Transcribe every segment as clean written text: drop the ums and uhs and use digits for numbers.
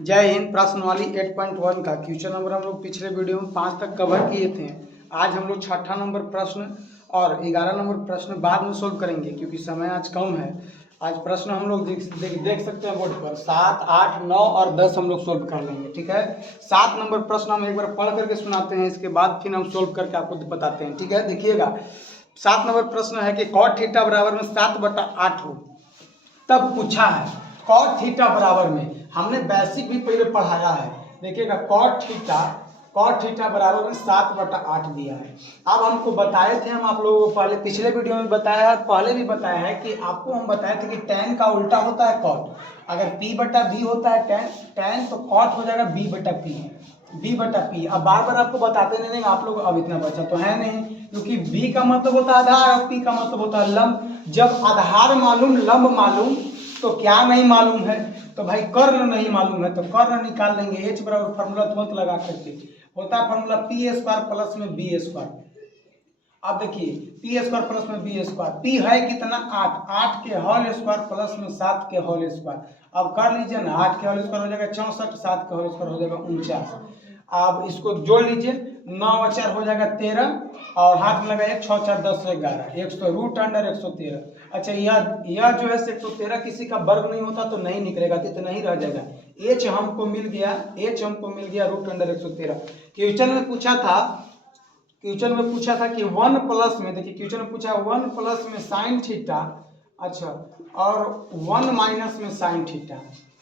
जय हिंद। प्रश्नवाली 8.1 का question number हम लोग पिछले वीडियो में 5 तक कवर किए थे। आज हम लोग 6ठा नंबर प्रश्न और 11 नंबर प्रश्न बाद में सोल्व करेंगे क्योंकि समय आज कम है। आज प्रश्न हम लोग देख सकते हैं बोर्ड पर 7, 8, 9 और 10 हम लोग सोल्व कर लेंगे। ठीक है, 7 नंबर प्रश्न हम एक बार पढ़ करके सुनाते हैं, इसके बाद फिर हम सोल्व करके आपको बताते हैं। ठीक है, देखिएगा 7 नंबर प्रश्न है कि कॉट थीटा बराबर में 7/8 हो तब पूछा है। कॉट थीटा बराबर में हमने बेसिक भी पहले पढ़ाया है। देखिएगा कॉट थीटा बराबर में 7/8 दिया है। अब हमको बताए थे, हम आप लोगों को पहले पिछले वीडियो में बताया है, पहले भी बताया है कि आपको हम बताए थे कि tan का उल्टा होता है कॉट। अगर p/b होता है tan तो कॉट हो जाएगा b/p। अब बार बार आपको बताते नहीं आप लोग, अब इतना बचा तो है नहीं, क्योंकि b का मतलब होता है आधार और p का मतलब होता है लंब। जब आधार मालूम लंब मालूम तो क्या नहीं मालूम है, तो भाई कर्ण नहीं मालूम है तो कर्ण निकाल लेंगे। h बराबर फार्मूला तुरंत लगा करके होता है फार्मूला p² प्लस में b²। अब देखिए p² प्लस में b², p है कितना 8 के होल स्क्वायर प्लस में 7 के होल स्क्वायर। अब कर लीजिए ना, 8 के होल स्क्वायर हो जाएगा 64, 7 के होल स्क्वायर हो जाएगा 49। अब इसको जोड़ लीजिए, 9 और 4 हो जाएगा 13 और हाथ में लगा 1, 6, 4, 10, 11, 100√अंडर 113। अच्छा यह जो है 113 किसी का वर्ग नहीं होता तो नहीं निकलेगा, तो इतना ही रह जाएगा। h हमको मिल गया √अंडर 113। क्वेश्चन में पूछा था कि 1 प्लस में, देखिए क्वेश्चन में पूछा 1 प्लस में साइन थीटा, अच्छा और 1 माइनस में साइन थीटा,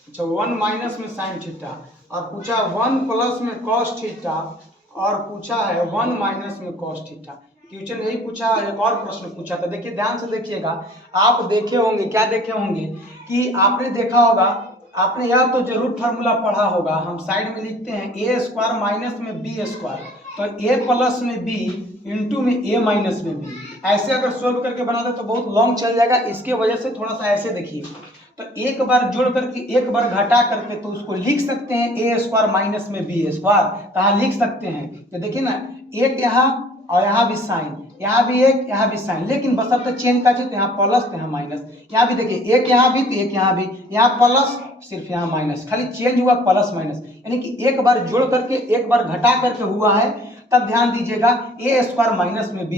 अच्छा 1 माइनस में साइन थीटा, और पूछा 1 प्लस में कॉस थीटा, और पूछा है 1 माइनस में कॉस थीटा। क्वेश्चन यही पूछा। एक और प्रश्न पूछा था, देखिए ध्यान से देखिएगा। आप देखे होंगे, क्या देखे होंगे कि आपने देखा होगा, आपने यह तो जरूर फार्मूला पढ़ा होगा। हम साइड में लिखते हैं a² माइनस में b², तो a प्लस में b इंटू में a माइनस में b। ऐसे अगर सोल्व करके बनाते तो बहुत लॉन्ग चल जाएगा, इसके वजह से थोड़ा सा ऐसे देखिए। तो एक बार जोड़ करके एक बार घटा करके तो उसको लिख सकते हैं a² माइनस में b², तो यहाँ लिख सकते हैं। तो देखिए ना, एक यहाँ और यहाँ भी साइन, यहाँ भी एक, यहाँ भी साइन, लेकिन बस अब तक चेंज का चाहिए तो यहाँ प्लस तो यहाँ माइनस। यहाँ भी देखिए एक यहाँ भी तो एक यहाँ भी, यहाँ प्लस सिर्फ यहाँ माइनस, खाली चेंज हुआ प्लस माइनस, यानी कि एक बार जोड़ करके एक बार घटा करके हुआ है। तब ध्यान दीजिएगा a² माइनस में b²,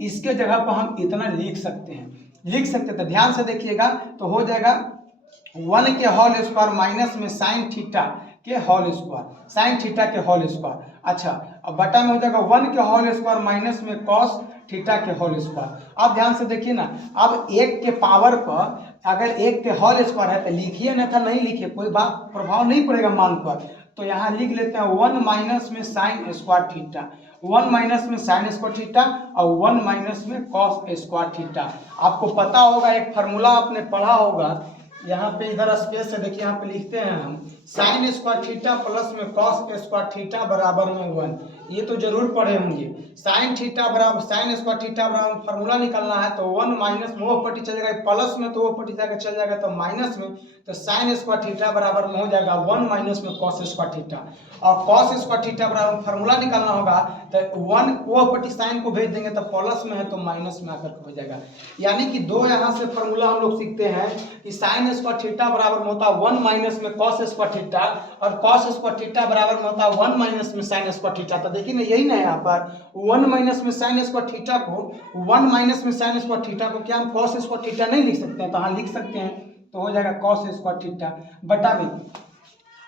इसके जगह पर हम इतना लिख सकते हैं, तो ध्यान से देखिएगा। तो हो जाएगा 1 के होल स्क्वायर माइनस में साइन थीटा के होल स्क्वायर, साइन थीटा के होल स्क्वायर। अच्छा अब बटा में हो जाएगा 1 के होल स्क्वायर माइनस में कॉस थीटा के होल स्क्वायर। अब ध्यान से देखिए ना, अब 1 के पावर पर अगर 1 के होल स्क्वायर है तो लिखिए, ना था नहीं लिखिए, कोई बात प्रभाव नहीं पड़ेगा मान पर। तो यहाँ लिख लेते हैं 1 माइनस में साइन स्क्वायर थीटा, 1 माइनस में साइन स्क्वायर थीटा और 1 माइनस में कॉस स्क्वायर थीटा। आपको पता होगा, एक फार्मूला आपने पढ़ा होगा, यहाँ पे इधर स्पेस है, देखिए यहाँ पे लिखते हैं हम साइन स्क्वायर थीटा प्लस में कॉस स्क्वायर थीटा बराबर में 1। ये तो जरूर पढ़े होंगे। साइन थीटा बराबर साइन स्क्वायर थीटा बराबर फार्मूला निकालना है तो 1 माइनस में वो पट्टी चल जाएगा, प्लस में तो वो पट्टी जाकर चल जाएगा तो माइनस में, तो साइन स्क्वायर थीटा बराबर में हो जाएगा 1 माइनस में कॉस स्क्वायर थीटा। और कॉस स्क्वायर थीटा बराबर फार्मूला निकालना होगा तो 1 वो पट्टी साइन को भेज देंगे तो प्लस में है तो माइनस में आकर हो जाएगा। यानी कि दो यहाँ से फार्मूला हम लोग सीखते हैं कि साइन स्क्वायर थीटा बराबर में होता है 1 माइनस में कॉस स्क्वायर थीटा, और कॉस स्क्वायर थीटा बराबर में होता है 1 माइनस में साइन स्क्वायर थीटा। तो देखिए ना, यही ना यहाँ पर 1 माइनस में साइन स्क्वायर थीटा को 1 माइनस में साइन स्क्वायर थीटा को क्या हम कॉस स्क्वायर थीटा नहीं लिख सकते हैं, तो हाँ लिख सकते हैं। तो हो जाएगा कॉस स्क्वायर थीटा बटा में।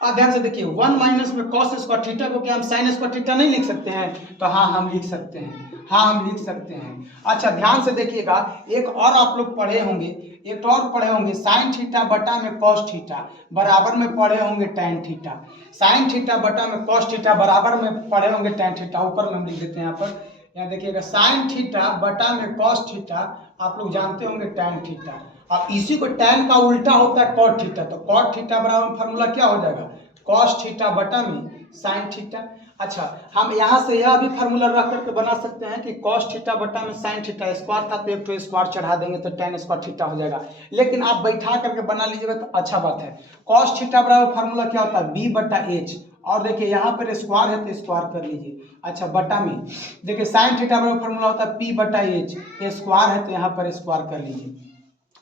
अब ध्यान से देखिए 1 माइनस में कॉस स्क्वायर थीटा को क्या हम साइन स्क्वायर थीटा नहीं लिख सकते हैं, तो हाँ हम लिख सकते हैं, हाँ हम लिख सकते हैं। अच्छा ध्यान से देखिएगा, एक और आप लोग पढ़े होंगे, एक और पढ़े होंगे साइन थीटा बटा में कॉस थीटा बराबर में पढ़े होंगे टैन थीटा। साइन थीटा बटा में कॉस थीटा बराबर में पढ़े होंगे टैन थीटा। ऊपर में हम लिख देते हैं यहाँ पर, यहाँ देखिएगा साइन थीटा बटा में कॉस थीटा, आप लोग जानते होंगे टैन थीटा, और इसी को टैन का उल्टा होता है कॉट थीटा। तो कॉट थीटा बराबर फार्मूला क्या हो जाएगा, कॉस थीटा बटा में साइन थीटा। अच्छा हम यहाँ से यह भी फार्मूला रख करके बना सकते हैं कि कॉस थीटा बटा में साइन थीटा, स्क्वायर था तो एक तो स्क्वायर चढ़ा देंगे तो टैन स्क्वायर थीटा हो जाएगा। लेकिन आप बैठा करके बना लीजिएगा तो अच्छा बात है। कॉस थीटा बराबर फार्मूला क्या होता है b/h, और देखिए यहाँ पर स्क्वायर है तो स्क्वायर कर लीजिए। अच्छा बटा में देखिए साइन थीटा बराबर फार्मूला होता है p/h, स्क्वायर है तो यहाँ पर स्क्वायर कर लीजिए।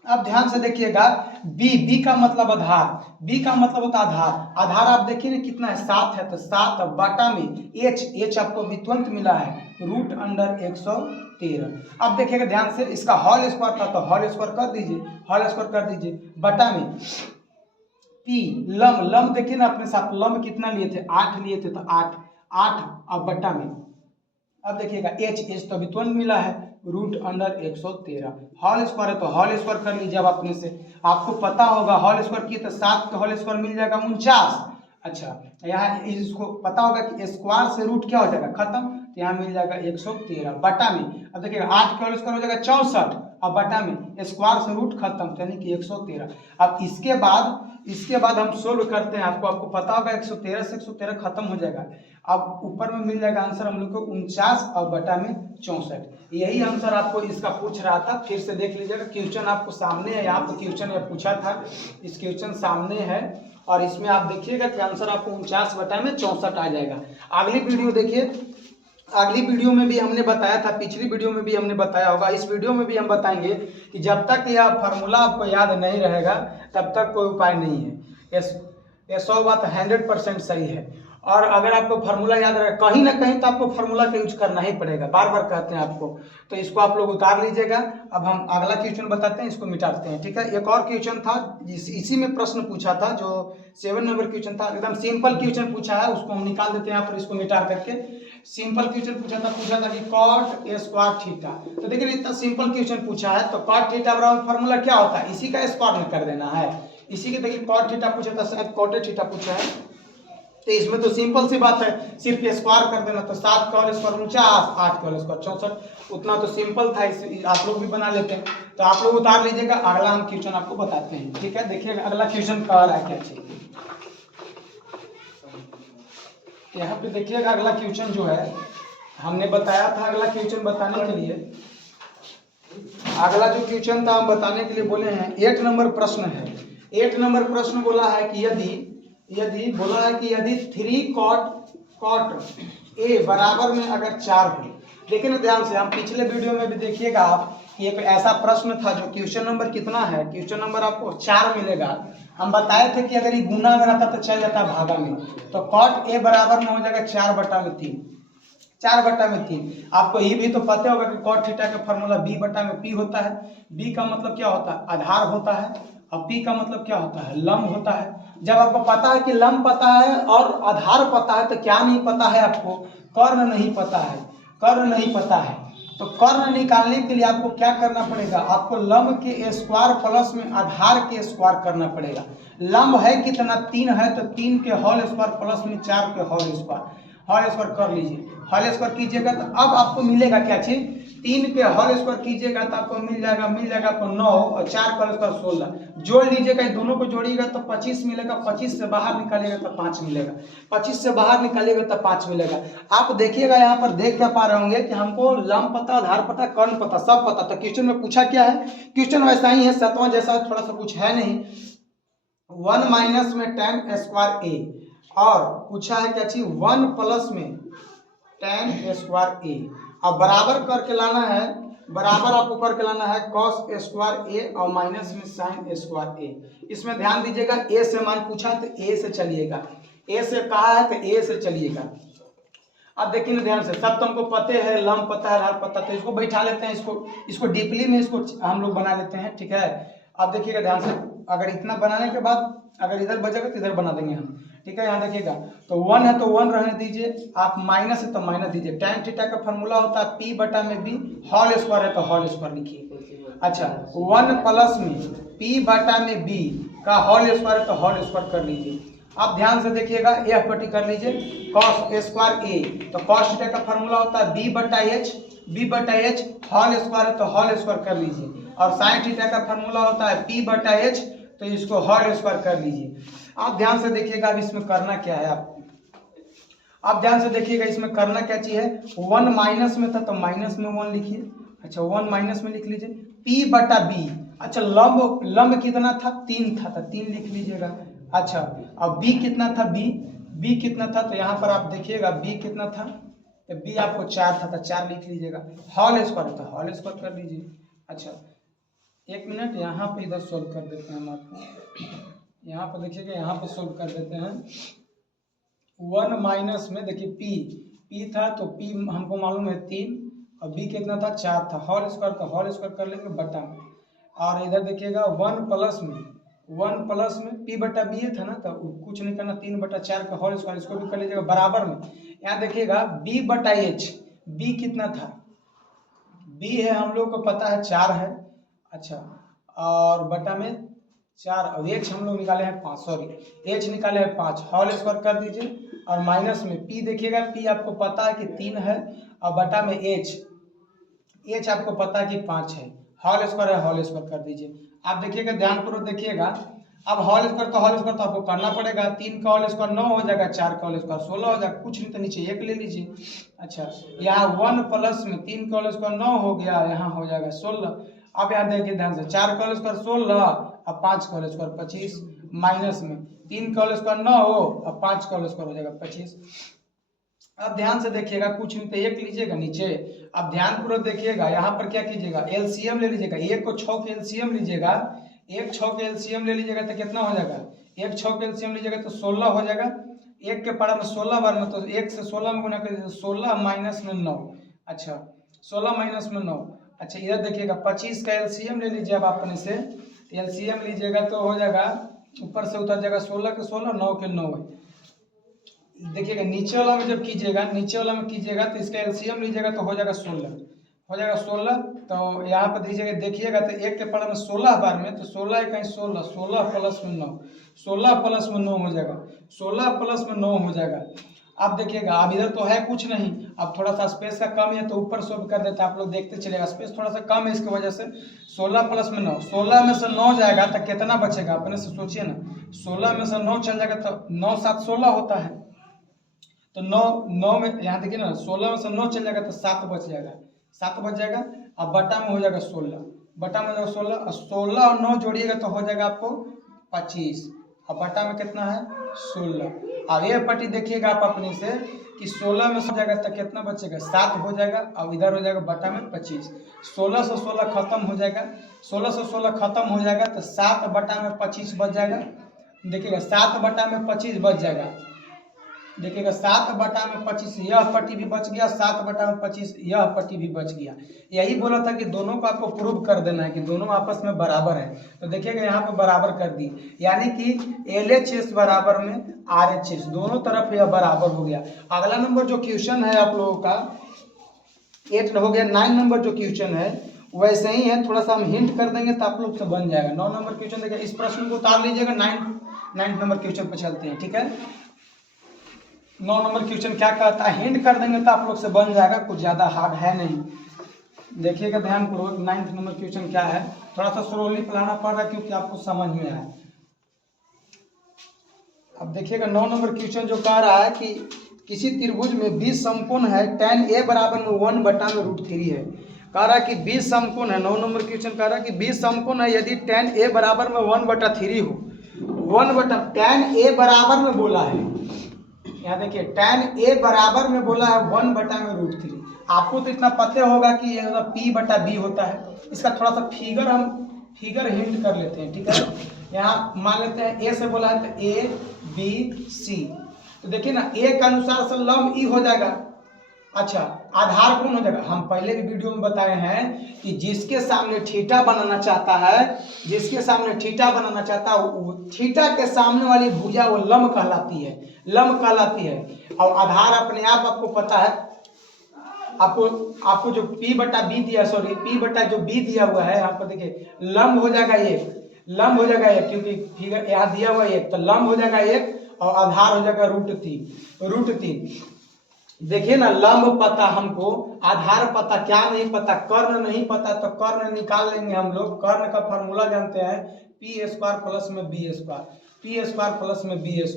अब ध्यान से देखिएगा, बी का मतलब आधार, बी का मतलब होता है आधार। आधार आप देखिए ना कितना है, 7 है, तो 7 बटा में एच आपको वितुरंत मिला है रूट अंडर 113। अब देखिएगा ध्यान से, इसका होल स्क्वायर था तो होल स्क्वायर कर दीजिए, होल स्क्वायर कर दीजिए, बटा में पी लम देखिए ना अपने साथ, लम कितना लिए थे, 8 लिए थे, तो 8 अब बटा में, अब देखिएगा एच तो वितुरंत मिला है रूट अंडर 113। होल स्क्वायर है तो होल स्क्वायर कर लीजिए। अब अपने से आपको पता होगा होल स्क्वायर की तो 7 का होल स्क्वायर मिल जाएगा 49। अच्छा, यहाँ इसको पता होगा कि स्क्वायर से रूट क्या हो जाएगा खत्म, तो यहाँ मिल जाएगा 113 बटा में, अब देखिएगा 8 का होल स्क्वायर हो जाएगा 64, अब बटा में स्क्वायर से रूट खत्म यानी कि 113। अब इसके बाद हम सोल्व करते हैं, आपको पता होगा 113 से 113 खत्म हो जाएगा। अब ऊपर में मिल जाएगा आंसर हम लोग को 49 और बटा में 64। यही आंसर आपको इसका पूछ रहा था, फिर से देख लीजिएगा, क्वेश्चन आपको सामने है, यहाँ पर क्वेश्चन पूछा था, इस क्वेश्चन सामने है, और इसमें आप देखिएगा कि आंसर आपको 49 बटा में 64 आ जाएगा। अगली वीडियो देखिए, अगली वीडियो में भी हमने बताया था, पिछली वीडियो में भी हमने बताया होगा, इस वीडियो में भी हम बताएंगे कि जब तक यह फार्मूला आपको याद नहीं रहेगा तब तक कोई उपाय नहीं है। ये 100 बात 100% सही है। और अगर आपको फार्मूला याद रहे कहीं ना कहीं तो आपको फार्मूला का यूज करना ही पड़ेगा, बार बार कहते हैं आपको, तो इसको आप लोग उतार लीजिएगा। अब हम अगला क्वेश्चन बताते हैं, इसको मिटाते हैं, ठीक है। एक और क्वेश्चन था इसी में प्रश्न पूछा था, जो 7 नंबर क्वेश्चन था, एकदम सिंपल क्वेश्चन पूछा है, उसको हम निकाल देते हैं यहाँ पर, इसको मिटा करके। सिंपल क्वेश्चन पूछा था कि कॉट ए स्क्वायर थीटा, तो देखिए इतना सिंपल क्वेश्चन पूछा है, तो कॉट थीटा बराबर फार्मूला क्या होता है, इसी का स्क्वायर में कर देना है। इसी के देखिए कॉट थीटा पूछा था, शायद कॉट थीटा पूछा है, तो इसमें तो सिंपल सी बात है, सिर्फ स्क्वायर कर देना, तो 7 का होल स्क्वायर 49, 8 का होल स्क्वायर 64, उतना तो सिंपल था, इसे आप लोग भी बना लेते हैं। तो आप लोग उतार लीजिएगा, अगला हम क्वेश्चन आपको बताते हैं, ठीक है। देखिए अगला क्वेश्चन कह रहा है क्या चाहिए, यहाँ पे देखिएगा अगला क्वेश्चन जो है, हमने बताया था अगला क्वेश्चन बताने के लिए, अगला जो क्वेश्चन था हम बताने के लिए बोले हैं 8 नंबर प्रश्न है। 8 नंबर प्रश्न बोला है कि यदि 3 कॉट ए बराबर में अगर 4 हो, देखिए ना ध्यान से, हम पिछले वीडियो में भी देखिएगा आप कि एक ऐसा प्रश्न था जो क्वेश्चन नंबर कितना है, क्वेश्चन नंबर आपको 4 मिलेगा। हम बताए थे कि अगर ये गुना अगर आता तो चल जाता भागा में, तो कॉट ए बराबर में हो जाएगा 4 बटा में 3, 4 बटा में 3। आपको ये भी तो पता होगा कि कॉट थीटा का फॉर्मूला बी बटा में पी होता है। बी का मतलब क्या होता है, आधार होता है, और पी का मतलब क्या होता है, लंब होता है। जब आपको पता है कि लंब पता है और आधार पता है, तो क्या नहीं पता है आपको, कर्ण नहीं पता है, कर्ण नहीं पता है। तो कर्ण निकालने के लिए आपको क्या करना पड़ेगा, आपको लंब के स्क्वायर प्लस में आधार के स्क्वायर करना पड़ेगा। लंब है कितना, 3 है, तो 3 के होल स्क्वायर प्लस में 4 के होल स्क्वायर, होल स्क्वायर कर लीजिए, होल स्क्वायर कीजिएगा तो अब आपको मिलेगा क्या चीज, 3 के होल स्क्वायर कीजिएगा तो आपको मिल जाएगा आपको 9, और 4 का होल स्क्वायर 16, जोड़ लीजिएगा, दोनों को जोड़िएगा तो 25 मिलेगा, 25 से बाहर निकालिएगा तो 5 मिलेगा, 25 से बाहर निकालिएगा तो 5 मिलेगा। आप देखिएगा यहाँ पर देख क्या पा रहे होंगे कि हमको लंब पता, आधार पता, कर्ण पता, सब पता। तो क्वेश्चन में पूछा क्या है, क्वेश्चन वैसा ही है, 7वां जैसा, थोड़ा सा कुछ है नहीं। 1 माइनस में tan स्क्वायर ए, और पूछा है क्या चीज, 1 प्लस में tan स्क्वायर ए, अब बराबर करके लाना है, बराबर आपको करके लाना है cos स्क्वायर ए और माइनस में sin स्क्वायर ए। इसमें ध्यान दीजिएगा, ए से मान पूछा तो ए से चलिएगा, ए से कहा है तो ए से चलिएगा। अब देखिए ना ध्यान से, सब तो हमको पते है, लंब पता है, आधार पता, तो इसको बैठा लेते हैं, इसको डीपली में इसको हम लोग बना लेते हैं, ठीक है। अब देखिएगा ध्यान से, अगर इतना बनाने के बाद अगर इधर बचेगा तो इधर बना देंगे हम, ठीक है। यहाँ देखिएगा तो 1 है तो 1 रहने दीजिए, आप माइनस है तो माइनस दीजिए। tan थीटा का फॉर्मूला होता है पी बटा में बी, होल स्क्वायर है तो होल स्क्वायर लिखिए। अच्छा, 1 प्लस में पी बटा में बी का होल स्क्वायर है तो होल स्क्वायर कर लीजिए। आप ध्यान से देखिएगा, एफ पट्टी कर लीजिए, cos स्क्वायर ए, तो cos थीटा का फॉर्मूला होता है बी बटा एच, होल स्क्वायर है तो होल स्क्वायर कर लीजिए, और साइन थीटा का फॉर्मूला होता है पी बटा एच, तो इसको होल स्क्वायर कर लीजिए। आप ध्यान से देखिएगा, अब इसमें करना क्या है आप ध्यान से देखिएगा, इसमें करना क्या चीज है, 1 माइनस में था तो माइनस में 1 लिखिए। अच्छा, 1 माइनस में लिख लीजिए, पी बटा बी, अच्छा लंब कितना था, 3 था, तो 3 लिख लीजिएगा। अच्छा, अब बी कितना था, बी कितना था, तो यहाँ पर आप देखिएगा बी कितना था, तो बी आपको 4 था, तो 4 लिख लीजिएगा। होल स्क्वायर था, होल स्क्वायर कर लीजिए। अच्छा, एक मिनट यहाँ पे इधर सोल्व कर देते हैं हम आपको। यहाँ पर देखिएगा, यहाँ पे सोल्व कर देते हैं। 1 माइनस में देखिए पी था तो पी हमको मालूम है 3 और बी कितना था 4 था, होल स्क्वायर तो होल स्क्वायर कर लेंगे बटा में। और इधर देखिएगा 1 प्लस में पी बटा बी था ना, तो कुछ नहीं करना, 3/4 का होल स्क्वायर, इसको भी कर लीजिएगा बराबर में। यहाँ देखिएगा बी बटा एच, बी कितना था, बी है हम लोग को पता है 4 है, अच्छा, और बटा में 4, और एच हम लोग निकाले हैं 5, सॉरी एच निकाले हैं 5, होल स्क्वायर कर दीजिए। और माइनस में पी देखिएगा, पी आपको पता है कि 3 है, और बटा में एच आपको पता है कि 5 है, होल स्क्वायर है, होल स्क्वायर कर दीजिए। आप देखिएगा ध्यानपूर्वक देखिएगा, अब होल स्क्वायर तो होल स्क्वायर तो आपको करना पड़ेगा, 3 का होल स्क्वायर 9 हो जाएगा, 4 का होल स्क्वायर 16 हो जाएगा, कुछ नहीं तो नीचे 1 ले लीजिए। अच्छा, यहाँ 1 प्लस में 3 का होल स्क्वायर 9 हो गया, यहाँ हो जाएगा 16। अब यहाँ देखिए ध्यान से, 4 का होल स्क्वायर 16 और 5 का होल स्क्वायर 25, माइनस में 3 का होल स्क्वायर 9 हो और 5 का होल स्क्वायर हो जाएगा 25। अब ध्यान से देखिएगा, कुछ नहीं तो 1 लीजिएगा नीचे। अब ध्यानपूर्वक देखिएगा, यहाँ पर क्या कीजिएगा, एलसीएम ले लीजिएगा, 1 को 6 के एलसीएम लीजिएगा, 1 6 के एलसीएम ले लीजिएगा तो कितना हो जाएगा, 1 6 के एलसीएम लीजिएगा तो 16 हो जाएगा, 1 के पारा में 16 बार में, तो 1 से 16 में गुना कर 16 माइनस में 9, अच्छा 16 माइनस में 9। अच्छा, इधर देखिएगा 25 का एलसीएम ले लीजिए, अब अपने से एलसीएम लीजिएगा तो हो जाएगा, ऊपर से उतर जाएगा 16 के 16, 9 के 9 है। देखिएगा नीचे वाला में जब कीजिएगा, नीचे वाला में कीजिएगा तो इसका एलसीएम लीजिएगा तो हो जाएगा 16, हो जाएगा 16। तो यहाँ पर दीजिएगा, देखिएगा तो 1 के पारा में 16 बार में, तो 16 कहीं 16, 16 प्लस में 9, 16 प्लस में 9 हो जाएगा, 16 प्लस में 9 हो जाएगा। अब देखिएगा, अब इधर तो है कुछ नहीं, अब थोड़ा सा स्पेस का कम है तो ऊपर सोल्व कर देता है, आप लोग देखते चलेगा, स्पेस थोड़ा सा कम है इसकी वजह से। 16 प्लस में 9, 16 में से 9 जाएगा तो कितना बचेगा, अपने से सोचिए ना, 16 में से 9 चल जाएगा तो 9 7 16 होता है, तो 9 में यहाँ देखिए ना, 16 में से 9 चल जाएगा तो 7 बच जाएगा, 7 बच जाएगा। अब बटा में हो जाएगा 16, बटा में हो जाएगा 16, और 16 और 9 जोड़िएगा तो हो जाएगा आपको 25, और बटा में कितना है 16। अब ये पट्टी देखिएगा आप अपने से कि 16 में से जाएगा तो कितना बचेगा, 7 हो जाएगा, और इधर हो जाएगा बटा में 25, 16 से 16 खत्म हो जाएगा, 16 से 16 खत्म हो जाएगा तो 7 बटा में 25 बच जाएगा। देखिएगा 7 बटा में 25 बच जाएगा, देखिएगा 7 बटा में 25 यह पट्टी भी बच गया, 7 बटा में 25 यह पट्टी भी बच गया। यही बोला था कि दोनों को आपको प्रूव कर देना है कि दोनों आपस में बराबर है, तो देखिएगा यहाँ पे बराबर कर दी, यानी कि LHS बराबर में RHS, दोनों तरफ यह बराबर हो गया। अगला नंबर जो क्वेश्चन है आप लोगों का 8 हो गया, 9 नंबर जो क्वेश्चन है वैसे ही है, थोड़ा सा हम हिंट कर देंगे तो आप लोग से बन जाएगा। 9 नंबर क्वेश्चन देखिए, इस प्रश्न को उतार लीजिएगा, 9 नंबर क्वेश्चन पर चलते हैं, ठीक है। 9 नंबर क्वेश्चन क्या कहता है, हिंट कर देंगे तो आप लोग से बन जाएगा, कुछ ज़्यादा हार्ड है नहीं। देखिएगा ध्यानपूर्वक, 9 नंबर क्वेश्चन क्या है, थोड़ा सा स्लोली पढ़ाना पड़ रहा है क्योंकि आपको समझ में आए। अब देखिएगा 9 नंबर क्वेश्चन जो कह रहा है कि किसी त्रिभुज में 20 समकोण है, tan A बराबर में 1 बटा में √3 है। कह रहा है कि 20 समकोण है, 9 नंबर क्वेश्चन कह रहा है कि 20 समकोण है, यदि tan A बराबर में 1/3 हो, 1 बटा tan A बराबर में बोला है, यहाँ देखिए tan A बराबर में बोला है 1 बटा में √3। आपको तो इतना पता होगा कि यह P बटा B होता है, इसका थोड़ा सा फिगर हिंट कर लेते हैं, ठीक है। यहाँ मान लेते हैं A से बोला है तो A B C, तो देखिए ना A के अनुसार से लंब E हो जाएगा, अच्छा आधार कौन हो जाएगा, हम पहले भी वीडियो में बताए हैं कि जिसके सामने थीटा बनाना चाहता है, जिसके सामने थीटा बनाना चाहता है, वो थीटा के सामने वाली भुजा वो लंब कहलाती है, लंब कहलाती है। और आधार अपने आप आपको पता है, आपको जो P बटा B दिया, सॉरी P बटा जो B दिया हुआ है, यहाँ पर देखिए लंब हो जाएगा 1, लंब हो जाएगा 1, क्योंकि फिगर यहाँ दिया हुआ 1, तो लंब हो जाएगा 1 और आधार हो जाएगा √3। देखिए ना, लंब पता हमको, आधार पता, क्या नहीं पता, कर्ण नहीं पता, तो कर्ण निकाल लेंगे हम लोग। कर्ण का फार्मूला जानते हैं, P² प्लस में B², P² प्लस में B²,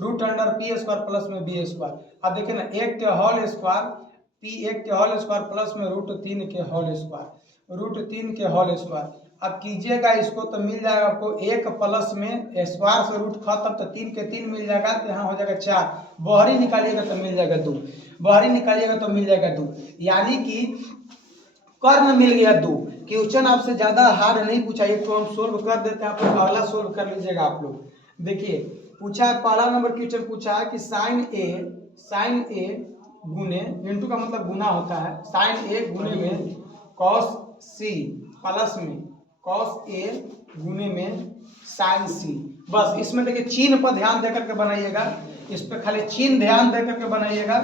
√P² प्लस में B²। अब देखिए ना, 1 के होल स्क्वायर, P1 के होल स्क्वायर प्लस में √3 के होल स्क्वायर, √3 के होल स्क्वायर। अब कीजिएगा इसको तो मिल जाएगा आपको 1 प्लस में स्क्वायर से रूट खत्म, तो 3 के 3 मिल जाएगा, तो यहाँ हो जाएगा 4, बहरी निकालिएगा तो मिल जाएगा 2, बहरी निकालिएगा तो मिल जाएगा 2, यानी कि कर्ण मिल गया 2, क्वेश्चन आपसे ज्यादा हार्ड नहीं पूछा, ये तो हम सोल्व कर देते हैं, आप लोग अगला सोल्व कर लीजिएगा। आप लोग देखिए पूछा है, पहला नंबर क्वेश्चन पूछा है कि साइन ए गुने, इंटू का मतलब गुना होता है, साइन ए गुने में कॉस सी प्लस में कॉस ए गुने में साइन सी। बस इसमें देखिए चिन्ह पर ध्यान देकर के बनाइएगा, इस पर खाली चिन्ह ध्यान देकर के बनाइएगा,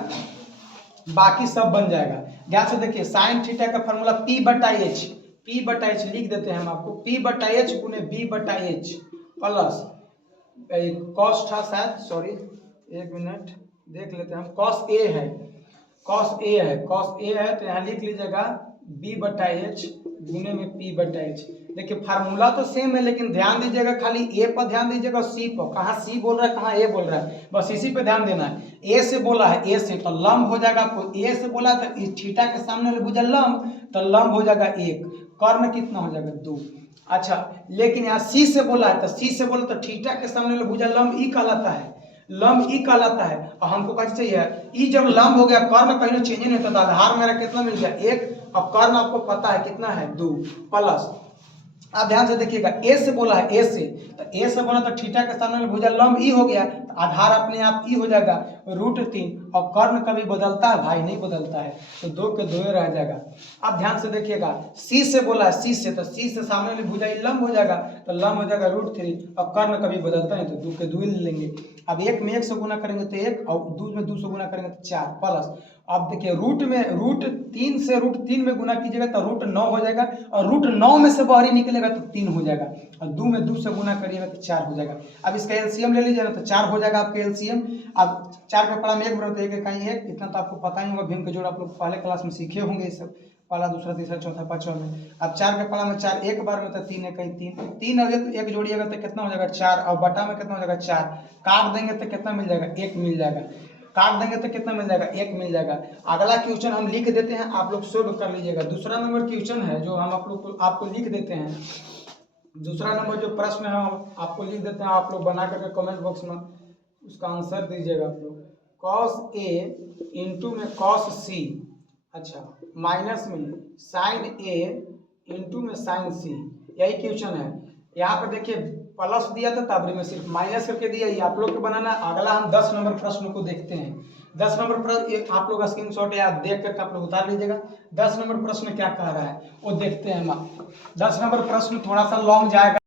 बाकी सब बन जाएगा। ध्यान से देखिए साइन थीटा का फॉर्मूला P बटा एच लिख देते हैं हम आपको, P बटा एच गुने B बटा एच प्लस कॉस था शायद, सॉरी एक मिनट देख लेते हैं हम, कॉस ए है तो यहाँ लिख लीजिएगा B बटा एच गुने में P बटा एच। देखिए फार्मूला तो सेम है, लेकिन ध्यान दीजिएगा खाली ए पर ध्यान दीजिएगा और सी पर, कहाँ सी बोल रहा है कहाँ ए बोल रहा है, बस इसी पे ध्यान देना है। ए से बोला है, ए से तो लंब हो जाएगा, आपको ए से बोला तो इस थीटा के सामने वाले भुजा लंब, तो लंब हो जाएगा 1, कर्ण कितना हो जाएगा 2। अच्छा लेकिन यहाँ सी से बोला है, तो सी से बोला तो थीटा के सामने वाले भुजा लंब ई कहलाता है, लंब ई कहलाता है। और हमको क्या चाहिए, ई जब लंब हो गया, कर्ण कहीं चेंज नहीं होता, आधार मेरा कितना मिल गया 1, अब कर्ण आपको पता है कितना है 2 प्लस। आप ध्यान से देखिएगा, ए से बोला है, ए से बोला तो थीटा के सामने भुजा लंब ई हो गया, तो आधार अपने आप ई हो जाएगा √3, और कर्ण कभी बदलता है भाई, नहीं बदलता है, तो 2 के 2 रह जाएगा। अब ध्यान से देखिएगा, सी से बोला है, सी से सामने वाली भुजा लंब हो जाएगा, तो लंब हो जाएगा √3, और कर्ण कभी बदलता है तो 2 के 2 ले लेंगे। अब 1 में 1 से गुना करेंगे तो 1, और 2 में 2 से गुना करेंगे तो 4 प्लस। अब देखिए √3 से √3 में गुना कीजिएगा तो √9 हो जाएगा, और √9 में से बाहर निकलेगा तो 3 हो जाएगा, और 2 में 2 से गुना करिएगा तो 4 हो जाएगा। अब इसका एलसीएम ले लीजिए ना, तो 4 हो जाएगा आपका एलसीएम। अब 4 का पढ़ा में 1 बराबर 1 कहीं 1, इतना तो आपको पता ही होगा, भिन्न के जोड़ आप लोग पहले क्लास में सीखे होंगे, ये सब पहला दूसरा तीसरा चौथा पांचवा में। अब 4 का पढ़ा में 4 एक बार में, तो 3 है कहीं 3 एक जोड़िएगा तो कितना हो जाएगा 4, और बटा में कितना हो जाएगा 4, काट देंगे तो कितना मिल जाएगा 1 मिल जाएगा, काट देंगे तो कितना मिल जाएगा 1 मिल जाएगा। अगला क्वेश्चन हम लिख देते हैं, आप लोग सोल्व कर लीजिएगा। दूसरा नंबर क्वेश्चन है जो हम आप लोग आपको लिख देते हैं, दूसरा नंबर जो प्रश्न है हम आपको लिख देते हैं, आप लोग बना करके कमेंट बॉक्स में उसका आंसर दीजिएगा। आप लोग cos A इंटू में cos C, अच्छा माइनस में sin A इंटू में sin C, यही क्वेश्चन है। यहाँ पर देखिए प्लस दिया था, ताबरी में सिर्फ माइनस करके दिया, ये आप लोग को बनाना। अगला हम 10 नंबर प्रश्न को देखते हैं। 10 नंबर प्रश्न आप लोग स्क्रीनशॉट या देख करके आप लोग उतार लीजिएगा। 10 नंबर प्रश्न क्या कह रहा है वो देखते हैं हम। 10 नंबर प्रश्न थोड़ा सा लॉन्ग जाएगा।